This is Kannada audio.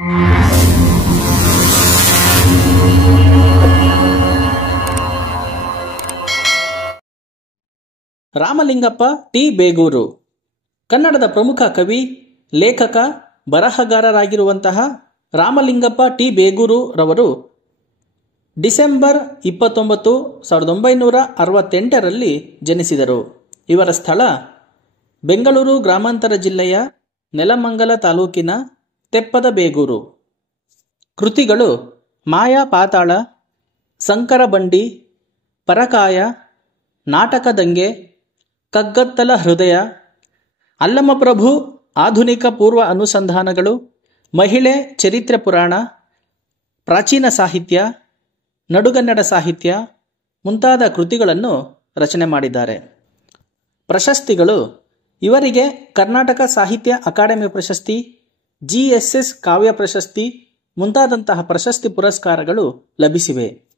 ರಾಮಲಿಂಗಪ್ಪ ಟಿ ಬೇಗೂರು ಕನ್ನಡದ ಪ್ರಮುಖ ಕವಿ, ಲೇಖಕ, ಬರಹಗಾರರಾಗಿರುವಂತಹ ರಾಮಲಿಂಗಪ್ಪ ಟಿ ಬೇಗೂರು ರವರು ಡಿಸೆಂಬರ್ 29, 1968ರಲ್ಲಿ ಜನಿಸಿದರು. ಇವರ ಸ್ಥಳ ಬೆಂಗಳೂರು ಗ್ರಾಮಾಂತರ ಜಿಲ್ಲೆಯ ನೆಲಮಂಗಲ ತಾಲೂಕಿನ ತೆಪ್ಪದ ಬೇಗೂರು. ಕೃತಿಗಳು ಮಾಯಾ ಪಾತಾಳ, ಸಂಕರ ಬಂಡಿ, ಪರಕಾಯ, ನಾಟಕ ದಂಗೆ, ಕಗ್ಗತ್ತಲ ಹೃದಯ, ಅಲ್ಲಮಪ್ರಭು ಆಧುನಿಕ ಪೂರ್ವ ಅನುಸಂಧಾನಗಳು, ಮಹಿಳೆ ಚರಿತ್ರೆ ಪುರಾಣ, ಪ್ರಾಚೀನ ಸಾಹಿತ್ಯ, ನಡುಗನ್ನಡ ಸಾಹಿತ್ಯ ಮುಂತಾದ ಕೃತಿಗಳನ್ನು ರಚನೆ ಮಾಡಿದ್ದಾರೆ. ಪ್ರಶಸ್ತಿಗಳು ಇವರಿಗೆ ಕರ್ನಾಟಕ ಸಾಹಿತ್ಯ ಅಕಾಡೆಮಿ ಪ್ರಶಸ್ತಿ, GSS ಕಾವ್ಯ ಪ್ರಶಸ್ತಿ ಮುಂತಾದಂತಹ ಪ್ರಶಸ್ತಿ ಪುರಸ್ಕಾರಗಳು ಲಭಿಸಿವೆ.